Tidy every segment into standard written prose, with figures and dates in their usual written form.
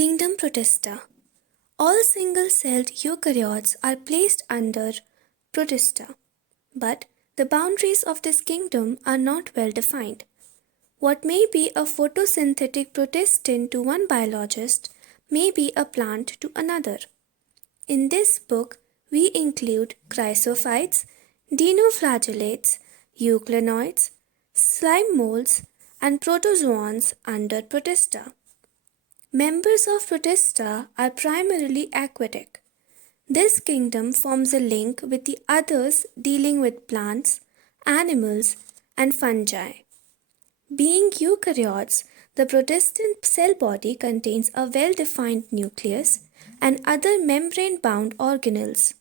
Kingdom Protista. All single-celled eukaryotes are placed under Protista, but the boundaries of this kingdom are not well defined. What may be a photosynthetic protist to one biologist may be a plant to another. In this book, we include Chrysophytes, Dinoflagellates, Eucalynoids, slime molds, and protozoans under Protista. Members of Protista are primarily aquatic. This kingdom forms a link with the others dealing with plants, animals, and fungi. Being eukaryotes, the Protista cell body contains a well-defined nucleus and other membrane-bound organelles.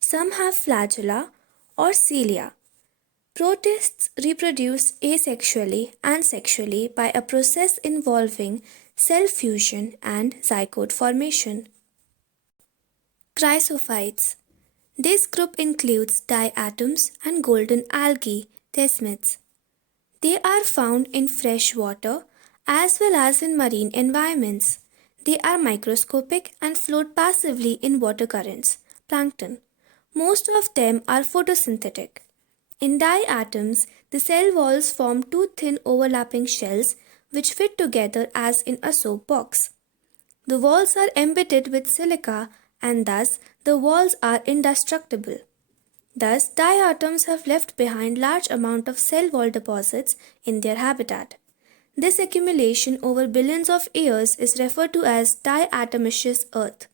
Some have flagella or cilia. Protists reproduce asexually and sexually by a process involving cell fusion and zygote formation. Chrysophytes. This group includes diatoms and golden algae, thesmids. They are found in fresh water as well as in marine environments. They are microscopic and float passively in water currents, plankton. Most of them are photosynthetic. In diatoms, the cell walls form two thin overlapping shells which fit together as in a soap box. The walls are embedded with silica and thus the walls are indestructible. Thus, diatoms have left behind large amount of cell wall deposits in their habitat. This accumulation over billions of years is referred to as diatomaceous earth.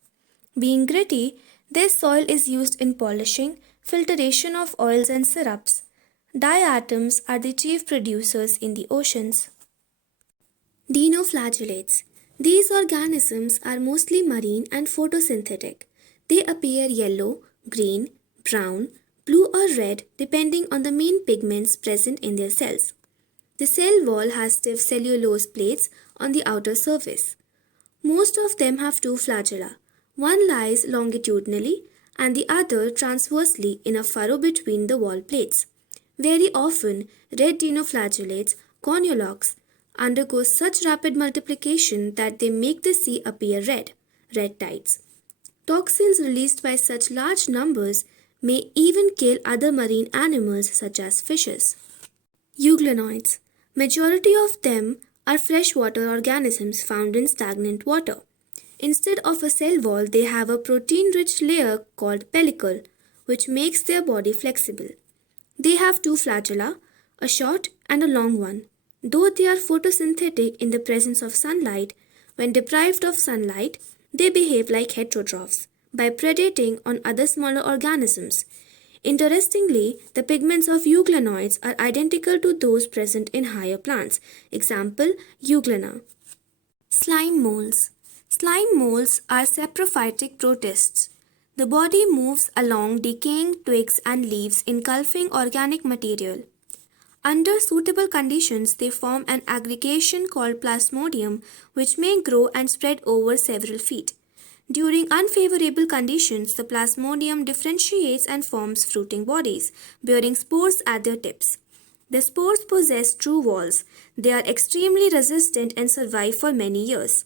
Being gritty, this soil is used in polishing, filtration of oils and syrups. Diatoms are the chief producers in the oceans. Dinoflagellates. These organisms are mostly marine and photosynthetic. They appear yellow, green, brown, blue or red depending on the main pigments present in their cells. The cell wall has stiff cellulose plates on the outer surface. Most of them have two flagella. One lies longitudinally and the other transversely in a furrow between the wall plates. Very often, red dinoflagellates, concholocs, undergo such rapid multiplication that they make the sea appear red tides. Toxins released by such large numbers may even kill other marine animals such as fishes. Eucalynoids. Majority of them are freshwater organisms found in stagnant water. Instead of a cell wall, they have a protein-rich layer called pellicle, which makes their body flexible. They have two flagella, a short and a long one. Though they are photosynthetic in the presence of sunlight, when deprived of sunlight, they behave like heterotrophs by predating on other smaller organisms. Interestingly, the pigments of eucalynoids are identical to those present in higher plants. Example, Euglena. Slime molds. Slime molds are saprophytic protists. The body moves along decaying twigs and leaves engulfing organic material. Under suitable conditions, they form an aggregation called plasmodium, which may grow and spread over several feet. During unfavorable conditions, the plasmodium differentiates and forms fruiting bodies, bearing spores at their tips. The spores possess true walls. They are extremely resistant and survive for many years.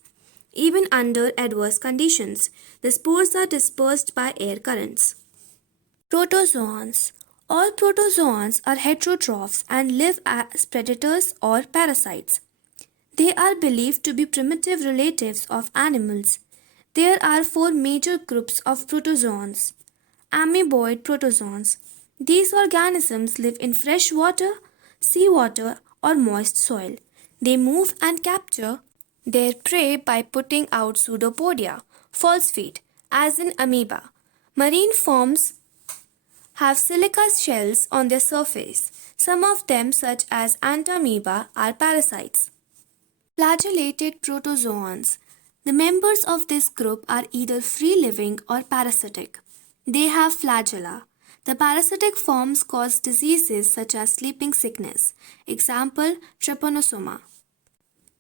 Even under adverse conditions, the spores are dispersed by air currents. Protozoans. All protozoans are heterotrophs and live as predators or parasites. They are believed to be primitive relatives of animals. There are four major groups of protozoans. Amoeboid protozoans. These organisms live in fresh water, seawater, or moist soil. They move and capture their prey by putting out pseudopodia, false feet, as in amoeba. Marine forms have silica shells on their surface. Some of them, such as antamoeba, are parasites. Flagellated protozoans. The members of this group are either free-living or parasitic. They have flagella. The parasitic forms cause diseases such as sleeping sickness. Example, trypanosoma.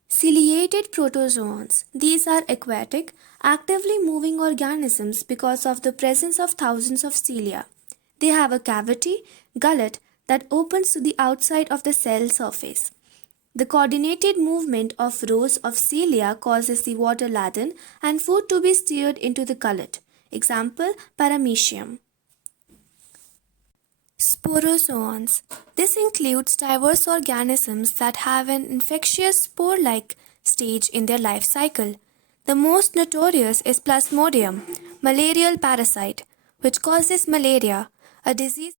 Ciliated protozoans. These are aquatic, actively moving organisms because of the presence of thousands of cilia. They have a cavity, gullet, that opens to the outside of the cell surface. The coordinated movement of rows of cilia causes the water ladle and food to be stirred into the gullet. Example, paramecium. Sporozoans. This includes diverse organisms that have an infectious spore-like stage in their life cycle. The most notorious is Plasmodium, malarial parasite, which causes malaria, a disease